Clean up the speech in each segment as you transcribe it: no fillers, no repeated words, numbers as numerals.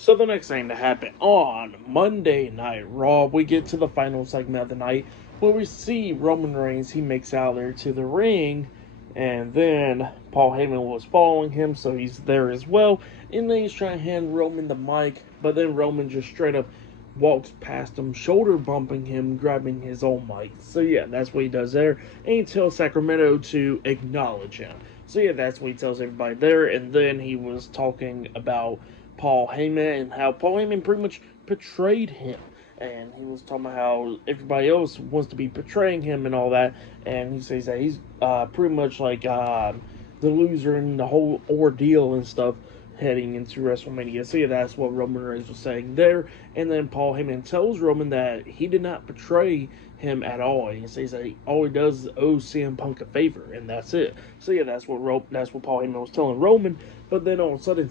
So the next thing to happen on Monday Night Raw, we get to the final segment of the night where we see Roman Reigns. He makes out there to the ring, and then Paul Heyman was following him, so he's there as well. And then he's trying to hand Roman the mic, but then Roman just straight up walks past him, shoulder bumping him, grabbing his own mic. So yeah, that's what he does there. And he tells Sacramento to acknowledge him. So yeah, that's what he tells everybody there. And then he was talking about Paul Heyman and how Paul Heyman pretty much betrayed him. And he was talking about how everybody else wants to be betraying him and all that. And he says that he's pretty much like the loser in the whole ordeal and stuff heading into WrestleMania. So yeah, that's what Roman Reigns was saying there. And then Paul Heyman tells Roman that he did not betray him at all. And he says that all he does is owe CM Punk a favor, and that's it. So yeah, that's what Paul Heyman was telling Roman. But then all of a sudden,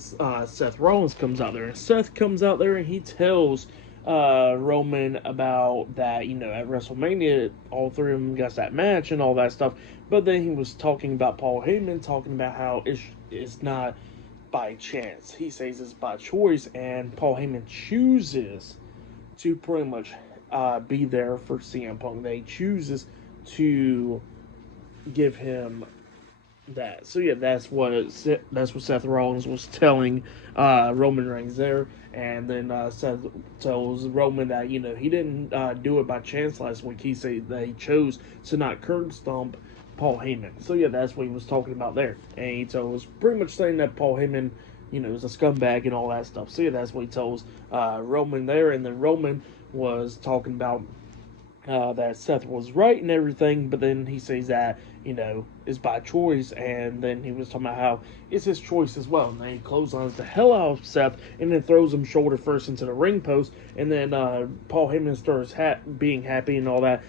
Seth Rollins comes out there, and Seth comes out there and he tells Roman about that, at WrestleMania, all three of them got that match and all that stuff. But then he was talking about Paul Heyman, talking about how it's not by chance. He says it's by choice, and Paul Heyman chooses to pretty much be there for CM Punk. He chooses to give him that. So yeah, that's what Seth Rollins was telling Roman Reigns there. And then Seth tells Roman that he didn't do it by chance last week. He said that he chose to not curb stomp Paul Heyman. So yeah, that's what he was talking about there. And he was pretty much saying that Paul Heyman, is a scumbag and all that stuff. So yeah, that's what he tells Roman there. And then Roman was talking about that Seth was right and everything, but then he says that, is by choice, and then he was talking about how it's his choice as well. And then he clotheslines the hell out of Seth, and then throws him shoulder first into the ring post, and then Paul Heyman starts being happy and all that,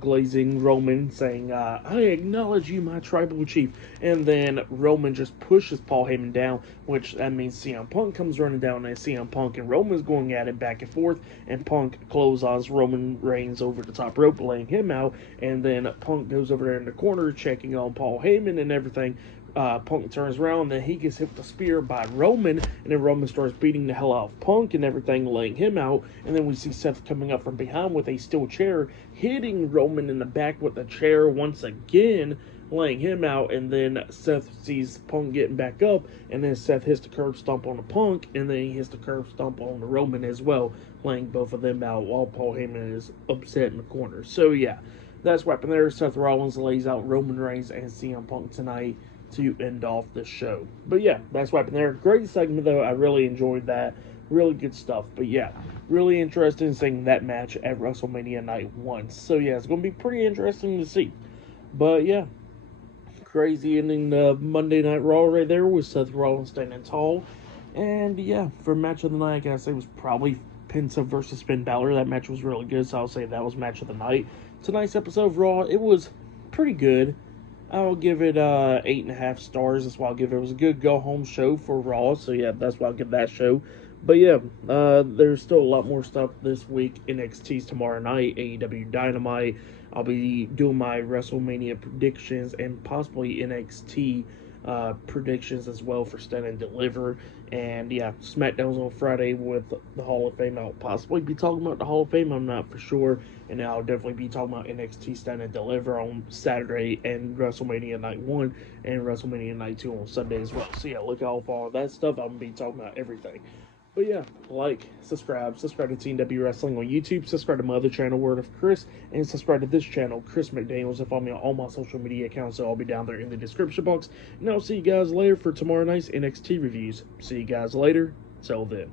glazing Roman, saying, I acknowledge you, my tribal chief. And then Roman just pushes Paul Heyman down, which that means CM Punk comes running down, and CM Punk and Roman's going at it back and forth, and Punk clotheslines Roman Reigns over the top rope, laying him out, and then Punk goes over there in the corner, checking on Paul Heyman and everything. Punk turns around, and then he gets hit with a spear by Roman, and then Roman starts beating the hell out of Punk and everything, laying him out. And then we see Seth coming up from behind with a steel chair, hitting Roman in the back with the chair once again, laying him out. And then Seth sees Punk getting back up, and then Seth hits the curb stomp on the Punk, and then he hits the curb stomp on the Roman as well, laying both of them out while Paul Heyman is upset in the corner. So yeah, that's what happened there. Seth Rollins lays out Roman Reigns and CM Punk tonight to end off the show. But yeah, that's what happened there. Great segment though. I really enjoyed that. Really good stuff. But yeah, really interested in seeing that match at WrestleMania Night 1. So yeah, it's going to be pretty interesting to see. But yeah, crazy ending the Monday Night Raw right there with Seth Rollins standing tall. And yeah, for match of the night, I gotta say, was probably Penta versus Finn Balor. That match was really good, so I'll say that was match of the night. Tonight's episode of Raw, it was pretty good. I'll give it 8.5 stars. That's why I'll give it. It was a good go-home show for Raw, so yeah, that's why I'll give that show. But yeah, there's still a lot more stuff this week. NXT's tomorrow night, AEW Dynamite. I'll be doing my WrestleMania predictions and possibly NXT predictions as well for Stand and Deliver. And yeah, SmackDown's on Friday with the Hall of Fame. I'll possibly be talking about the Hall of Fame. I'm not for sure. And I'll definitely be talking about NXT Stand and Deliver on Saturday, and WrestleMania Night 1 and WrestleMania Night 2 on Sunday as well. So yeah, look out for all that stuff. I'm going to be talking about everything. But yeah, subscribe to TNW Wrestling on YouTube, subscribe to my other channel, Word of Chris, and subscribe to this channel, Chris McDaniels, and follow me on all my social media accounts, so I'll be down there in the description box. And I'll see you guys later for tomorrow night's NXT reviews. See you guys later. Till then.